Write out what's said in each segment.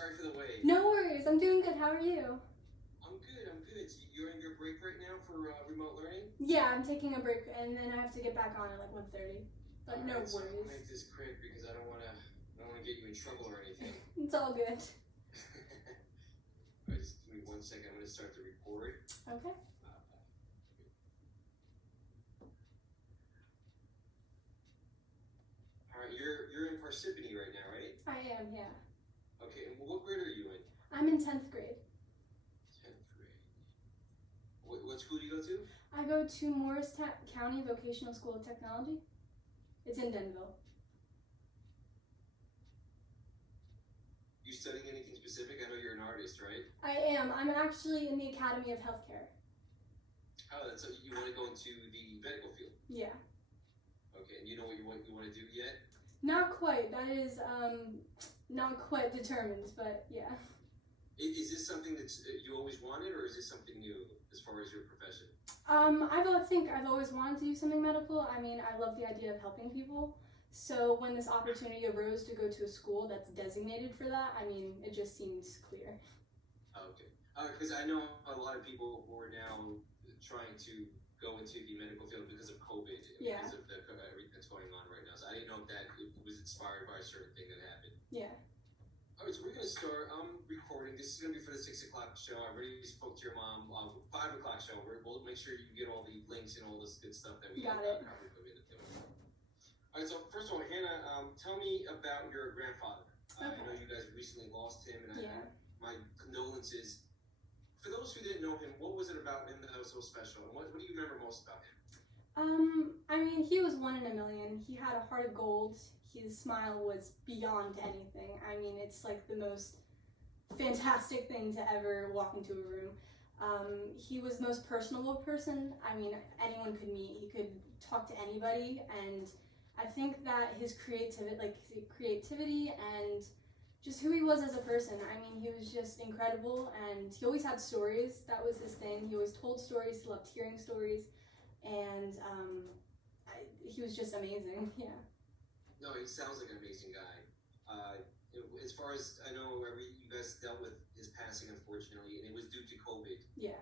Sorry for the wait. No worries. I'm doing good. How are you? I'm good. I'm good. So you're on your break right now for remote learning? Yeah, I'm taking a break and then I have to get back on at like 1:30. But All no right. So I'll worries. make this quick because I don't want to get you in trouble or anything. It's all good. All right. Just give me 1 second. I'm going to start the record. Okay. All right. You're in Parsippany right now, right? I am, yeah. Okay. And what grade are you in? I'm in 10th grade. 10th grade. What school do you go to? I go to Morris County Vocational School of Technology. It's in Denville. You studying anything specific? I know you're an artist, right? I am. I'm actually in the Academy of Healthcare. Oh, that's so you want to go into the medical field? Yeah. Okay. And you know what you want to do yet? Not quite. That is not quite determined, but yeah. Is this something that you always wanted, or is this something new as far as your profession? I think I've always wanted to do something medical. I mean, I love the idea of helping people. So when this opportunity arose to go to a school that's designated for that, I mean, it just seems clear. Okay. Because I know a lot of people who are now trying to go into the medical field because of COVID, Yeah. because of everything that's going on right now. So I didn't know if that it was inspired by a certain thing that happened. Yeah. All right, so we're going to start. I'm recording. This is going to be for the 6 o'clock show. I already spoke to your mom. 5 o'clock show. We'll make sure you get all the links and all this good stuff that we Got it. probably put in the film. All right, so first of all, Hannah, tell me about your grandfather. I know you guys recently lost him, and my condolences. For those who didn't know him, what was it about him that was so special? And what do you remember most about him? I mean, he was one in a million. He had a heart of gold. His smile was beyond anything. I mean, it's like the most fantastic thing to ever walk into a room. He was the most personable person. I mean, anyone could meet. He could talk to anybody, and I think that his creativity and just who he was as a person. I mean, he was just incredible, and he always had stories. That was his thing. He always told stories. He loved hearing stories, and he was just amazing. Yeah. No, he sounds like an amazing guy. As far as I know, you guys dealt with his passing, unfortunately, and it was due to COVID. Yeah.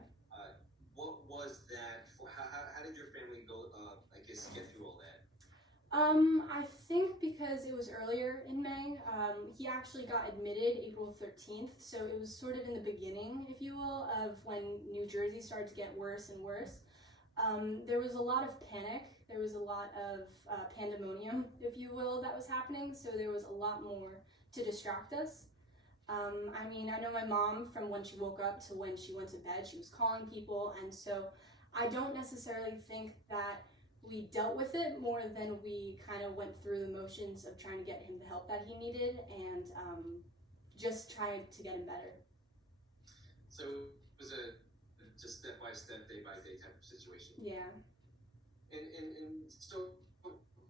What was that? How did your family go? I guess get through all that. I think because it was earlier in May, he actually got admitted April 13th, so it was sort of in the beginning, if you will, of when New Jersey started to get worse and worse. There was a lot of panic. There was a lot of pandemonium, if you will, that was happening, so there was a lot more to distract us. I mean, I know my mom, from when she woke up to when she went to bed, she was calling people, and so I don't necessarily think that we dealt with it more than we kind of went through the motions of trying to get him the help that he needed and just trying to get him better. So it was a just step by step, day by day type of situation. Yeah. And so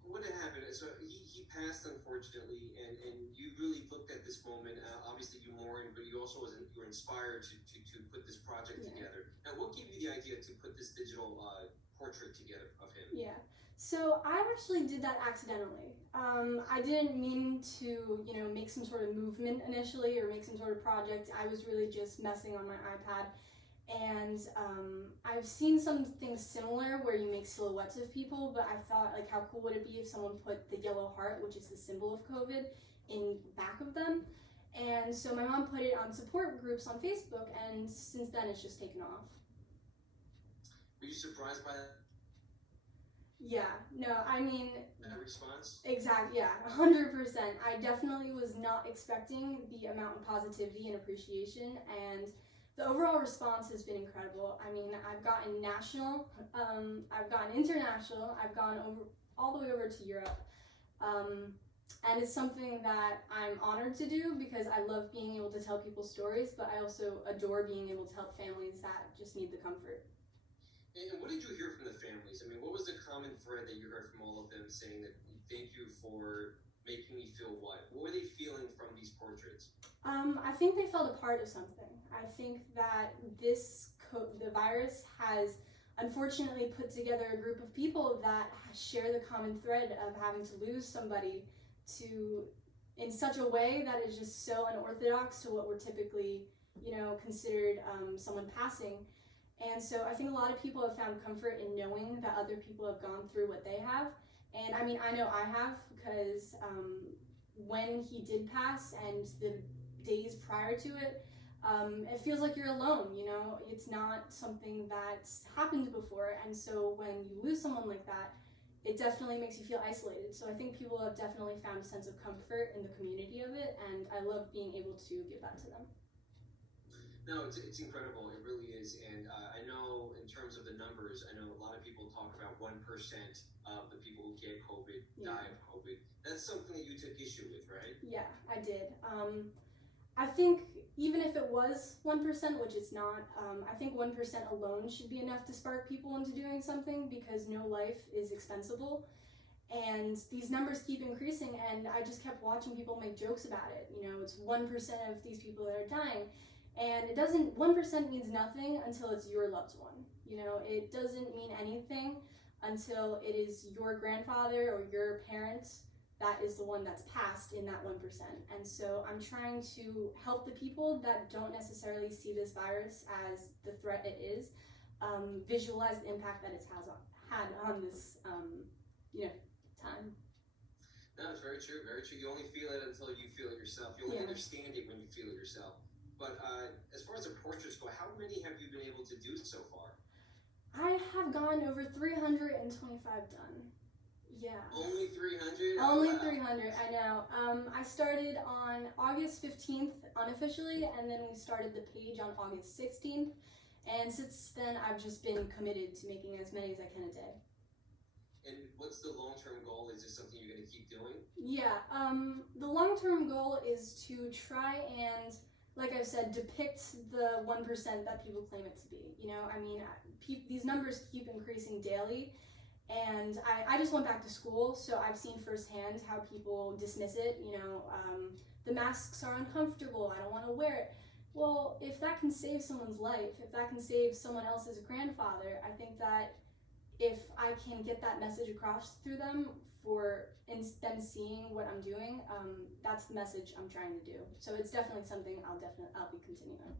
what happened? So he passed, unfortunately, and you really looked at this moment. Obviously, you mourned, but you also you were inspired to put this project together. Now, what gave you the idea to put this digital portrait together of him? Yeah. So I actually did that accidentally. I didn't mean to, make some sort of movement initially or make some sort of project. I was really just messing on my iPad. And I've seen some things similar where you make silhouettes of people, but I thought, like, how cool would it be if someone put the yellow heart, which is the symbol of COVID, in back of them? And so my mom put it on support groups on Facebook, and since then it's just taken off. Were you surprised by that? Yeah, no, I mean... That response? Exactly, yeah, 100%. I definitely was not expecting the amount of positivity and appreciation, and the overall response has been incredible. I mean, I've gotten national, I've gotten international, I've gone all the way over to Europe. And it's something that I'm honored to do because I love being able to tell people stories, but I also adore being able to help families that just need the comfort. And what did you hear from the families? I mean, what was the common thread that you heard from all of them saying that thank you for making me feel what? What were they feeling from these portraits? I think they felt a part of something. I think that the virus has unfortunately put together a group of people that share the common thread of having to lose somebody to in such a way that is just so unorthodox to what we're typically, considered someone passing. And so I think a lot of people have found comfort in knowing that other people have gone through what they have. And I mean, I know I have, because when he did pass and the days prior to it, it feels like you're alone, it's not something that's happened before. And so when you lose someone like that, it definitely makes you feel isolated. So I think people have definitely found a sense of comfort in the community of it, and I love being able to give that to them. No, it's incredible. It really is. And I know in terms of the numbers, I know a lot of people talk about 1% of the people who get COVID die of COVID. That's something that you took issue with, right? Yeah, I did. I think even if it was 1%, which it's not, I think 1% alone should be enough to spark people into doing something, because no life is expensible. And these numbers keep increasing, and I just kept watching people make jokes about it. It's 1% of these people that are dying. And 1% means nothing until it's your loved one. It doesn't mean anything until it is your grandfather or your parents that is the one that's passed in that 1%. And so I'm trying to help the people that don't necessarily see this virus as the threat it is, visualize the impact that it's had on this, time. No, it's very true, very true. You only feel it until you feel it yourself. You only understand it when you feel it yourself. But as far as the portraits go, how many have you been able to do so far? I have gone over 325 done. Yeah. Only 300? Only 300, I know. I started on August 15th unofficially, and then we started the page on August 16th. And since then, I've just been committed to making as many as I can a day. And what's the long-term goal? Is this something you're going to keep doing? Yeah, the long-term goal is to try and, like I've said, depict the 1% that people claim it to be. These numbers keep increasing daily, and I just went back to school, so I've seen firsthand how people dismiss it. The masks are uncomfortable, I don't want to wear it. Well, if that can save someone's life, if that can save someone else's grandfather, I think that if I can get that message across through them, in them seeing what I'm doing, that's the message I'm trying to do. So it's definitely something I'll be continuing.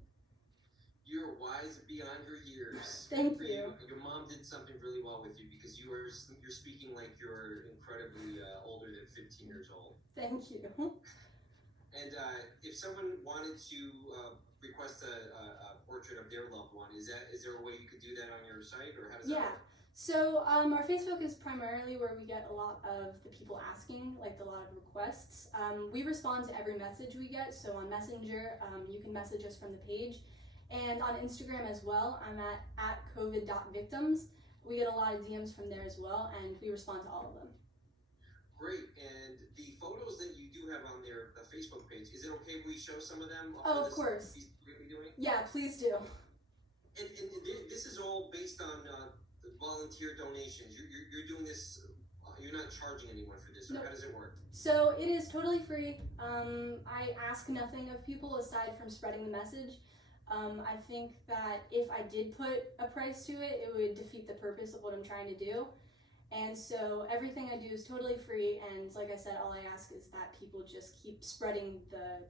You're wise beyond your years. Thank you. Your mom did something really well with you, because you're speaking like you're incredibly older than 15 years old. Thank you. And if someone wanted to request a portrait of their loved one, is there a way you could do that on your site, or how does that work? So our Facebook is primarily where we get a lot of the people asking, like a lot of requests. We respond to every message we get, so on Messenger, you can message us from the page. And on Instagram as well, I'm at covid.victims. We get a lot of DMs from there as well, and we respond to all of them. Great. And the photos that you do have on their Facebook page, is it okay if we show some of them? Oh, of course. Doing? Yeah, please do. And this is all based on volunteer donations. You're doing this, you're not charging anyone for this, or how does it work? So it is totally free. I ask nothing of people aside from spreading the message. I think that if I did put a price to it, it would defeat the purpose of what I'm trying to do. And so everything I do is totally free, and like I said, all I ask is that people just keep spreading the,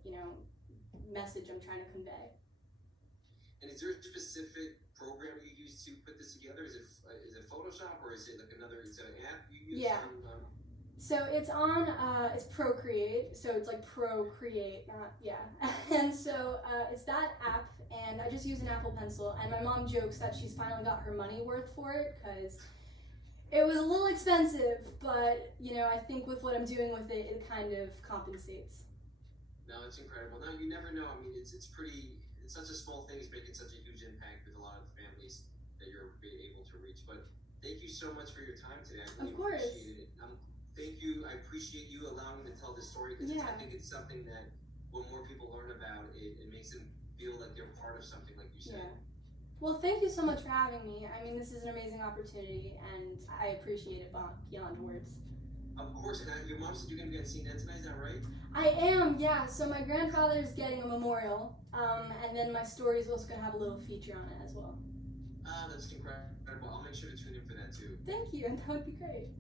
message I'm trying to convey. And is there a specific program you use to put this together? Is it Photoshop, or is it like is it an app you use? Yeah. So it's on, it's Procreate, so it's like Procreate, and so it's that app, and I just use an Apple Pencil, and my mom jokes that she's finally got her money worth for it, because it was a little expensive, but, I think with what I'm doing with it, it kind of compensates. No, it's incredible. No, you never know. I mean, it's such a small thing, it's making such a huge impact with a lot of the families that you're being able to reach. But thank you so much for your time today. I really appreciate it. Thank you. I appreciate you allowing me to tell this story, because I think it's something that when more people learn about it, it makes them feel like they're part of something, like you said. Yeah. Well, thank you so much for having me. I mean, this is an amazing opportunity, and I appreciate it beyond words. Of course, and your mom said you're going to get seen tonight, is that right? I am, yeah. So my grandfather's getting a memorial, and then my story is also going to have a little feature on it as well. That's incredible. I'll make sure to tune in for that too. Thank you, that would be great.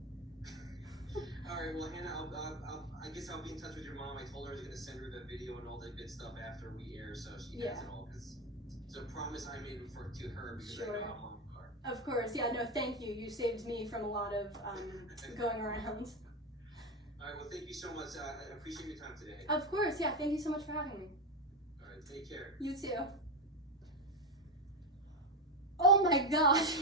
All right, well, Hannah, I guess I'll be in touch with your mom. I told her I was going to send her the video and all that good stuff after we air, so she has it all. It's a promise I made to her because I know how moms are. Of course, yeah, no, thank you. You saved me from a lot of going around. All right, well, thank you so much. I appreciate your time today. Of course, yeah, thank you so much for having me. All right, take care. You too. Oh my gosh.